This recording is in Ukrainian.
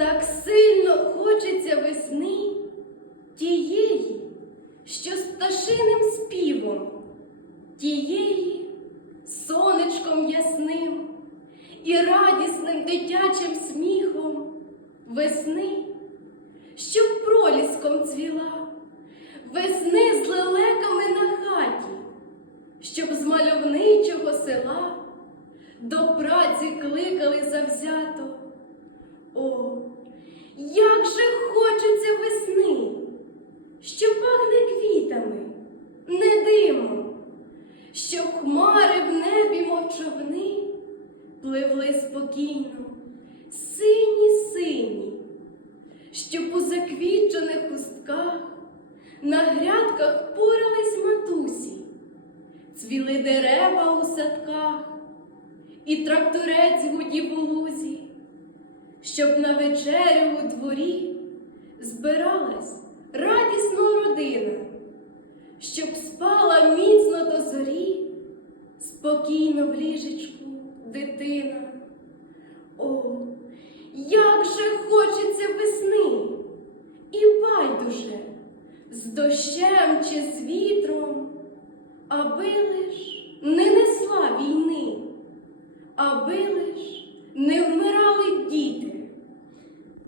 Так сильно хочеться весни, тієї, що з пташиним співом, тієї сонечком ясним і радісним дитячим сміхом весни, що проліском цвіла, весни з лелеками на хаті, щоб з мальовничого села до праці кликали завзято. О, як же хочеться весни, що пахне квітами, не димом, щоб хмари в небі, мов човни, пливли спокійно, сині сині, щоб у заквітчених хустках на грядках порались матусі, цвіли дерева у садках, і тракторець гудів у лузі щоб на вечерю у дворі збиралась радісно родина, щоб спала міцно до зорі, спокійно в ліжечку дитина. О, як же хочеться весни, і байдуже з дощем чи з вітром, аби лиш не несла війни, аби лиш не вмирали діти,